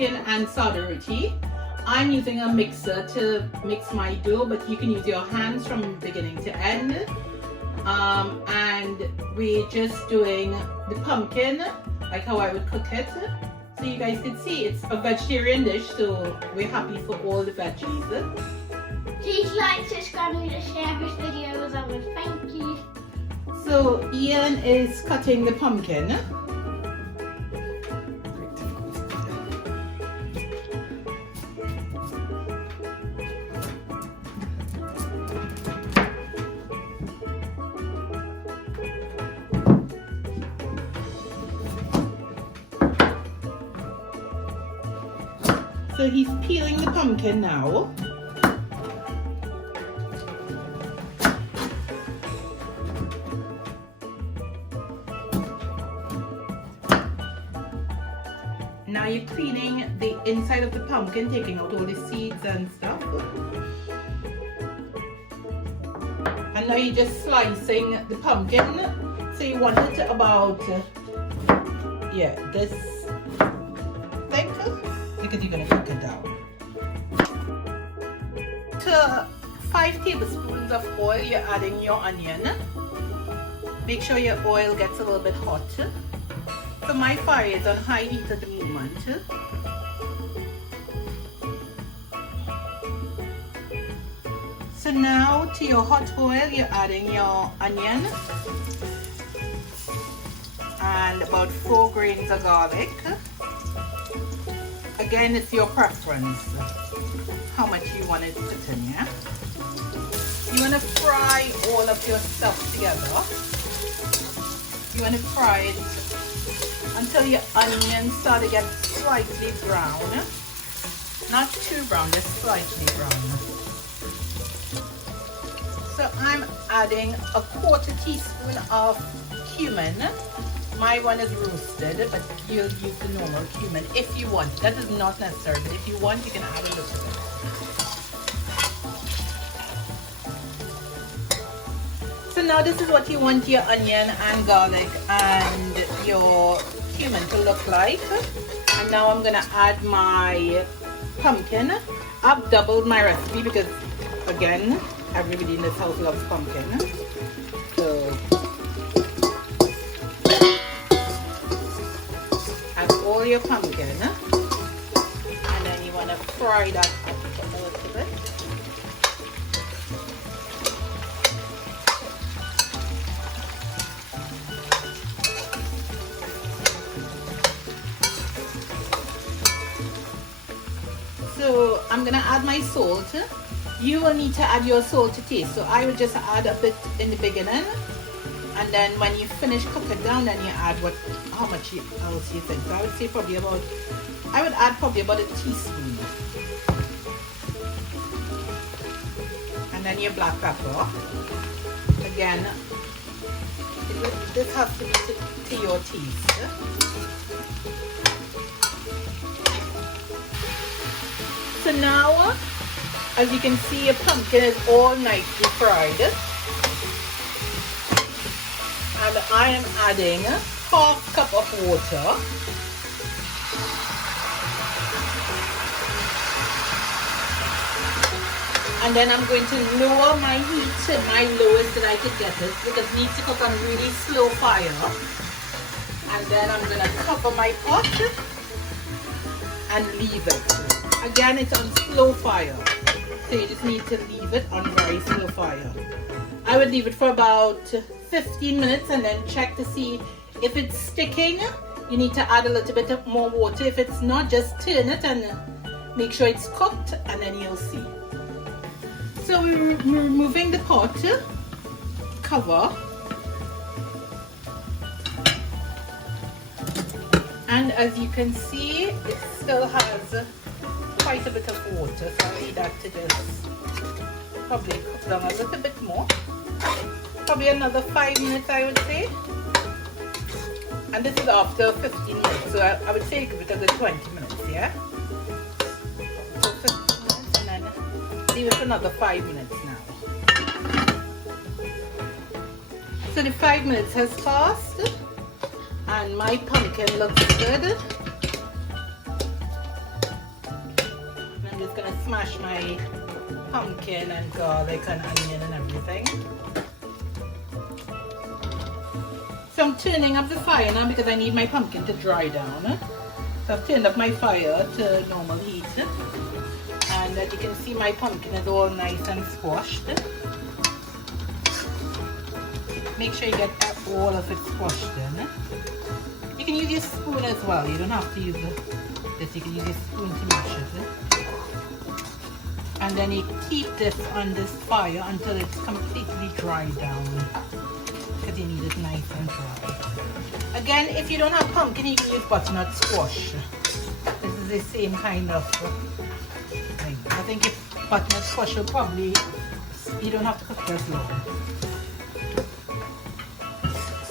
pumpkin and sada roti. I'm using a mixer to mix my dough, but you can use your hands from beginning to end. And we're just doing the pumpkin like how I would cook it. So you guys can see it's a vegetarian dish, so we're happy for all the veggies. Please like, subscribe, and share this video with others. Thank you. So Ian is cutting the pumpkin. So he's peeling the pumpkin now. Now you're cleaning the inside of the pumpkin, taking out all the seeds and stuff. And now you're just slicing the pumpkin. So you want it about, this thick, because you're going to cook it down. To 5 tablespoons of oil, you're adding your onion. Make sure your oil gets a little bit hot. So my fire is on high heat at the moment. So now to your hot oil, you're adding your onion and about 4 grains of garlic. Again, it's your preference how much you want it to put in, yeah? You want to fry all of your stuff together. You want to fry it until your onions start to get slightly brown. Not too brown, just slightly brown. So I'm adding a 1/4 teaspoon of cumin. My one is roasted, but you'll use the normal cumin if you want. That is not necessary, but if you want, you can add a little bit. So now this is what you want your onion and garlic and your cumin to look like. And now I'm gonna add my pumpkin. I've doubled my recipe because, again, everybody in this house loves pumpkin. So add all your pumpkin, and then you want to fry that up a little bit. So I'm gonna add my salt. You will need to add your salt to taste. So I will just add a bit in the beginning, and then when you finish cooking down, then you add how much else you think. So I would say I would add probably about a teaspoon, and then your black pepper. Again, this has to be to your taste. So now, as you can see, your pumpkin is all nicely fried. And I am adding 1/2 cup of water. And then I'm going to lower my heat to my lowest that I could get it, because it needs to cook on a really slow fire. And then I'm going to cover my pot and leave it. Again, it's on slow fire, so you just need to leave it on very slow fire. I would leave it for about 15 minutes and then check to see if it's sticking. You need to add a little bit of more water. If it's not, just turn it and make sure it's cooked, and then you'll see. So we're removing the pot cover, and as you can see, it still has quite a bit of water, so I need that to just probably cook down a little bit more. Probably another 5 minutes, I would say. And this is after 15 minutes, so I would say give it a good 20 minutes, yeah? So 15 minutes, and then leave it for another 5 minutes now. So the 5 minutes has passed, and my pumpkin looks good. just gonna smash my pumpkin and garlic and onion and everything. So I'm turning up the fire now because I need my pumpkin to dry down. So I've turned up my fire to normal heat. And as you can see, my pumpkin is all nice and squashed. Make sure you get all of it squashed in. You can use your spoon as well. You don't have to use this. You can use your spoon to mash it. And then you keep this on this fire until it's completely dried down. Because you need it nice and dry. Again, if you don't have pumpkin, you can use butternut squash. This is the same kind of thing. I think if butternut squash will probably, you don't have to cook this long.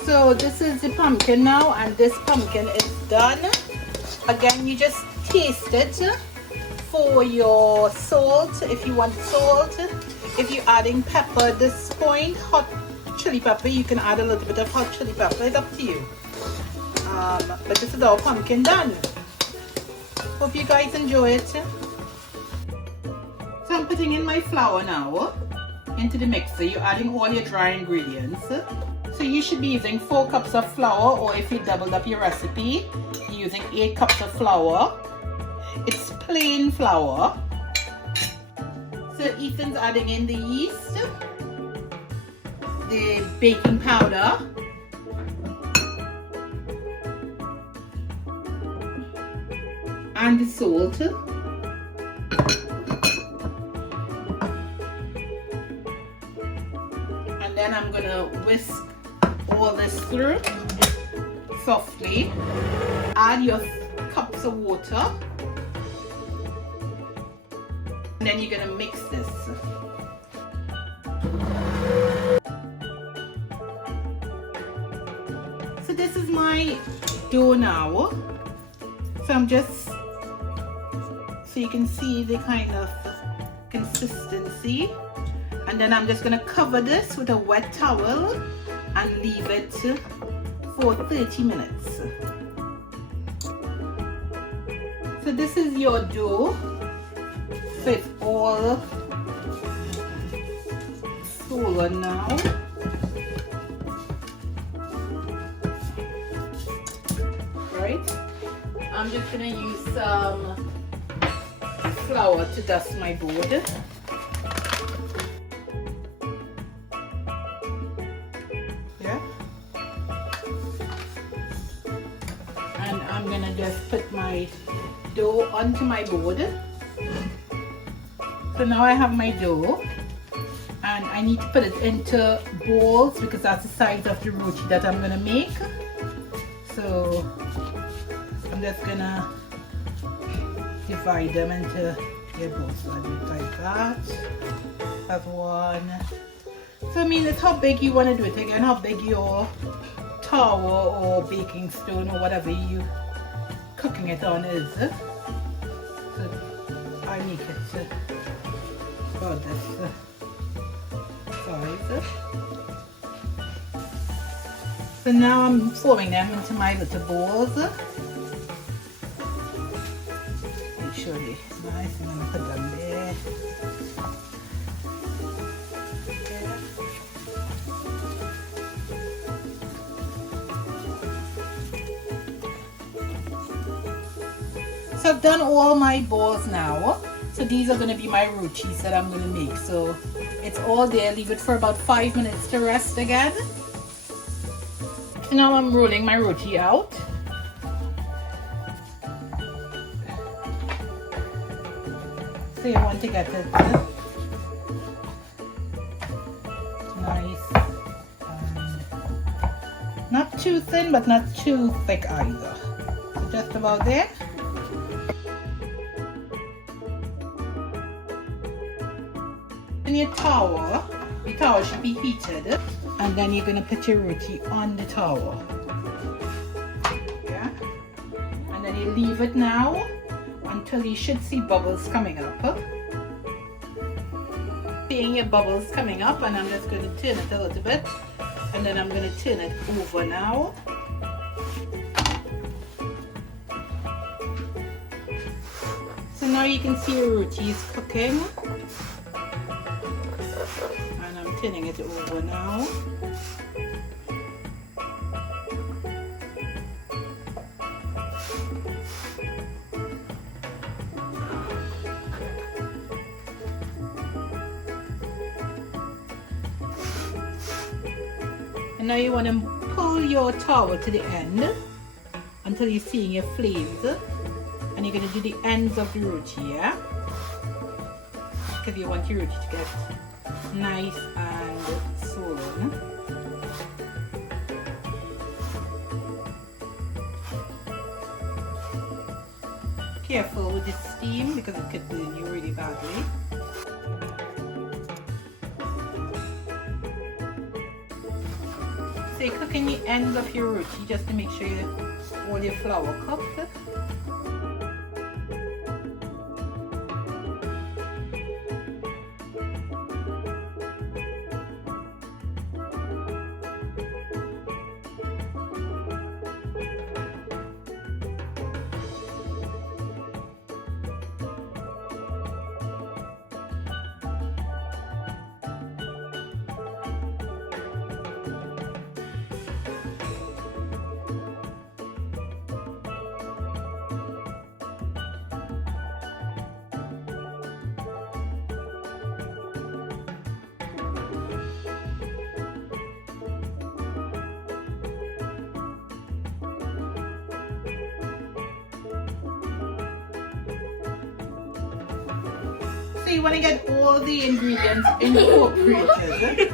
So this is the pumpkin now, and this pumpkin is done. Again, you just taste it for your salt, if you want salt. If you're adding pepper at this point, hot chili pepper, you can add a little bit of hot chili pepper. It's up to you. But this is our pumpkin done. Hope you guys enjoy it. So I'm putting in my flour now into the mixer. You're adding all your dry ingredients. So you should be using 4 cups of flour, or if you doubled up your recipe, you're using 8 cups of flour. It's plain flour. So Ethan's adding in the yeast, the baking powder, and the salt. And then I'm gonna whisk all this through softly. Add your cups of water. And then you're gonna mix this. So this is my dough now. So I'm just, so you can see the kind of consistency. And then I'm just gonna cover this with a wet towel and leave it for 30 minutes. So this is your dough. So it's all swollen now. Right? I'm just gonna use some flour to dust my board. Yeah. And I'm gonna just put my dough onto my board. So now I have my dough, and I need to put it into balls because that's the size of the roti that I'm gonna make. So I'm just gonna divide them into their balls. So I do it like that. That's one. So I mean, it's how big you want to do it. Again, how big your tower or baking stone or whatever you cooking it on is. So I make it about this size. So now I'm forming them into my little balls. Make sure they're nice. I'm going to put them there. So I've done all my balls now. So these are going to be my rotis that I'm going to make. So it's all there. Leave it for about 5 minutes to rest again. So now I'm rolling my roti out. So you want to get it nice and not too thin but not too thick either. So just about there. And your tower should be heated, and then you're going to put your roti on the tower. Yeah, and then you leave it now until you should see bubbles coming up. Seeing your bubbles coming up, and I'm just going to turn it a little bit, and then I'm going to turn it over now. So now you can see your roti is cooking. And I'm turning it over now. And now you want to pull your towel to the end until you're seeing your flames. And you're going to do the ends of the roti, yeah? Because you want your roti to get nice and swollen. Careful with the steam because it could burn you really badly. So you're cooking the ends of your roti just to make sure all your flour cooked. So you want to get all the ingredients incorporated.